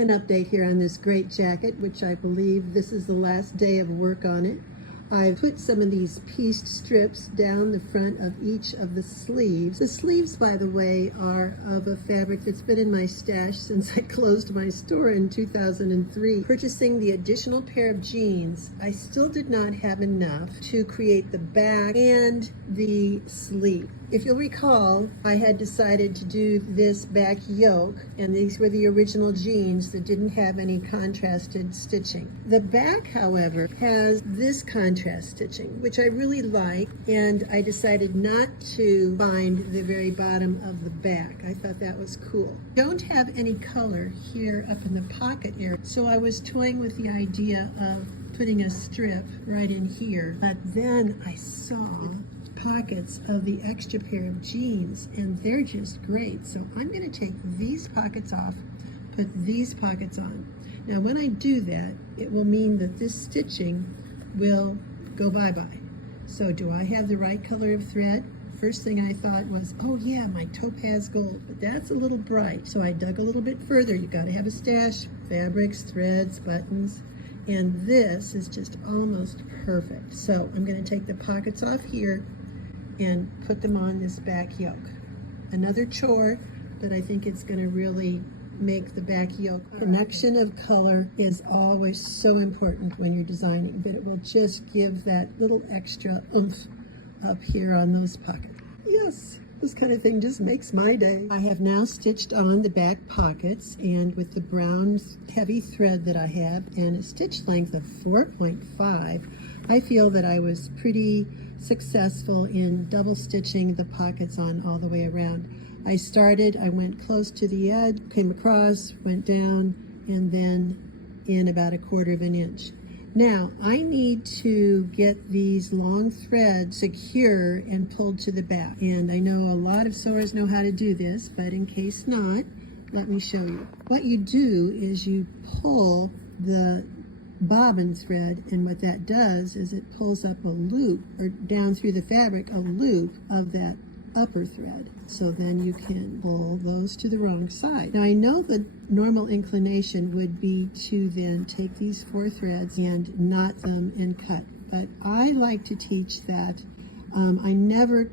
An update here on this great jacket, which I believe this is the last day of work on it. I've put some of these pieced strips down the front of each of the sleeves. The sleeves, by the way, are of a fabric that's been in my stash since I closed my store in 2003. Purchasing the additional pair of jeans, I still did not have enough to create the back and the sleeve. If you'll recall, I had decided to do this back yoke, and these were the original jeans that didn't have any contrasted stitching. The back, however, has this contrast stitching, which I really like, and I decided not to bind the very bottom of the back. I thought that was cool. Don't have any color here up in the pocket area, so I was toying with the idea of putting a strip right in here, but then I saw pockets of the extra pair of jeans, and they're just great. So I'm going to take these pockets off, put these pockets on. Now when I do that, it will mean that this stitching will go bye-bye. So do I have the right color of thread? First thing I thought was, oh yeah, my topaz gold, but that's a little bright. So I dug a little bit further. You got to have a stash, fabrics, threads, buttons, and this is just almost perfect. So I'm going to take the pockets off here and put them on this back yoke. Another chore, but I think it's going to really make the back yoke. Connection of color is always so important when you're designing, but it will just give that little extra oomph up here on those pockets. Yes, this kind of thing just makes my day. I have now stitched on the back pockets, and with the brown heavy thread that I have and a stitch length of 4.5, I feel that I was pretty successful in double stitching the pockets on all the way around. I went close to the edge, came across, went down, and then in about 1/4 of an inch. Now I need to get these long threads secure and pulled to the back, and I know a lot of sewers know how to do this, but in case not, let me show you. What you do is you pull the bobbin thread, and what that does is it pulls up a loop, or down through the fabric, a loop of that upper thread. So then you can pull those to the wrong side. Now I know the normal inclination would be to then take these 4 threads and knot them and cut, but I like to teach that I never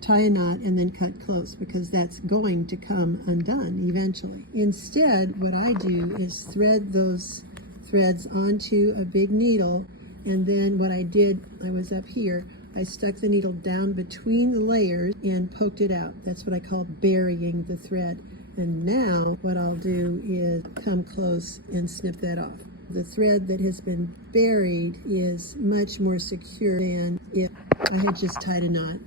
tie a knot and then cut close, because that's going to come undone eventually. Instead, what I do is thread those threads onto a big needle, and then what I did, I was up here, I stuck the needle down between the layers and poked it out. That's what I call burying the thread. And now what I'll do is come close and snip that off. The thread that has been buried is much more secure than if I had just tied a knot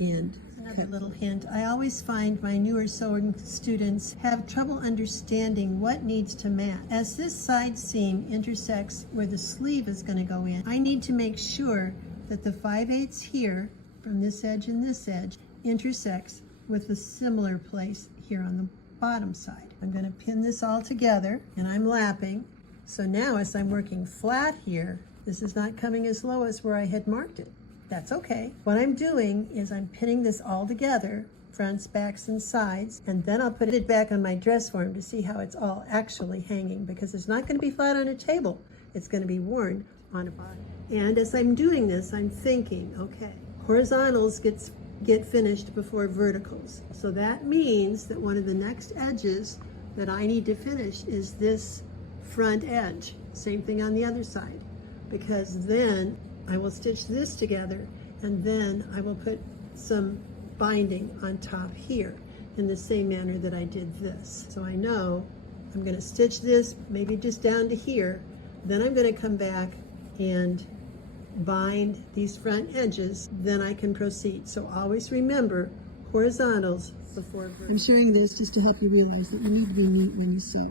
and another little hint. I always find my newer sewing students have trouble understanding what needs to match. As this side seam intersects where the sleeve is going to go in, I need to make sure that the 5/8 here, from this edge and this edge, intersects with a similar place here on the bottom side. I'm going to pin this all together, and I'm lapping. So now as I'm working flat here, this is not coming as low as where I had marked it. That's okay. What I'm doing is I'm pinning this all together, fronts, backs, and sides, and then I'll put it back on my dress form to see how it's all actually hanging, because it's not going to be flat on a table. It's going to be worn on a body. And as I'm doing this, I'm thinking, okay, horizontals get finished before verticals. So that means that one of the next edges that I need to finish is this front edge. Same thing on the other side, because then I will stitch this together, and then I will put some binding on top here in the same manner that I did this. So I know I'm going to stitch this maybe just down to here, then I'm going to come back and bind these front edges, then I can proceed. So always remember horizontals before verticals. I'm showing this just to help you realize that you need to be neat when you sew.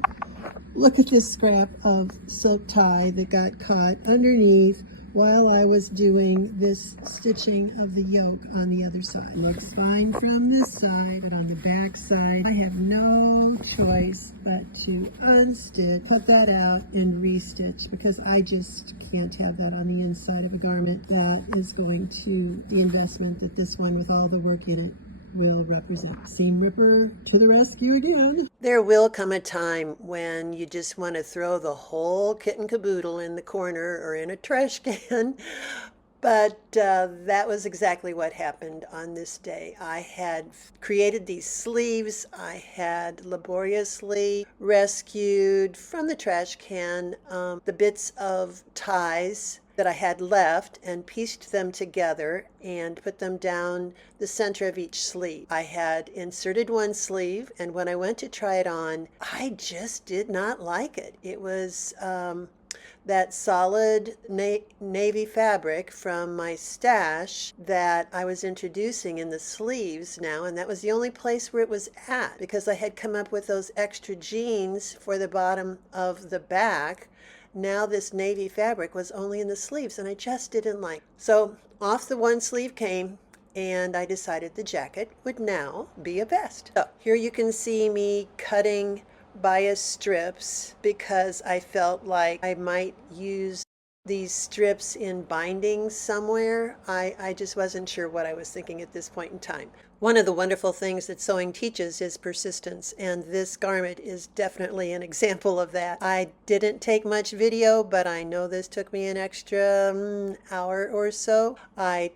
Look at this scrap of silk tie that got caught underneath while I was doing this stitching of the yoke on the other side. Looks fine from this side, but on the back side, I have no choice but to unstitch, put that out, and restitch, because I just can't have that on the inside of a garment that is going to the investment that this one with all the work in it will represent. Seam Ripper to the rescue again. There will come a time when you just want to throw the whole kit and caboodle in the corner or in a trash can. But that was exactly what happened on this day. I had created these sleeves. I had laboriously rescued from the trash can the bits of ties that I had left and pieced them together and put them down the center of each sleeve. I had inserted one sleeve, and when I went to try it on, I just did not like it. It was that solid navy fabric from my stash that I was introducing in the sleeves now, and that was the only place where it was at, because I had come up with those extra jeans for the bottom of the back. Now this navy fabric was only in the sleeves, and I just didn't like. So off the one sleeve came, and I decided the jacket would now be a vest. So here you can see me cutting bias strips because I felt like I might use these strips in bindings somewhere. I just wasn't sure what I was thinking at this point in time. One of the wonderful things that sewing teaches is persistence, and this garment is definitely an example of that. I didn't take much video, but I know this took me an extra hour or so. I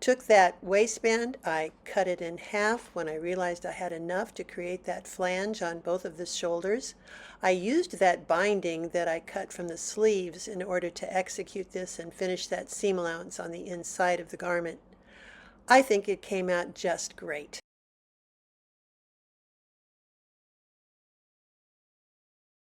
took that waistband, I cut it in half when I realized I had enough to create that flange on both of the shoulders. I used that binding that I cut from the sleeves in order to execute this and finish that seam allowance on the inside of the garment. I think it came out just great.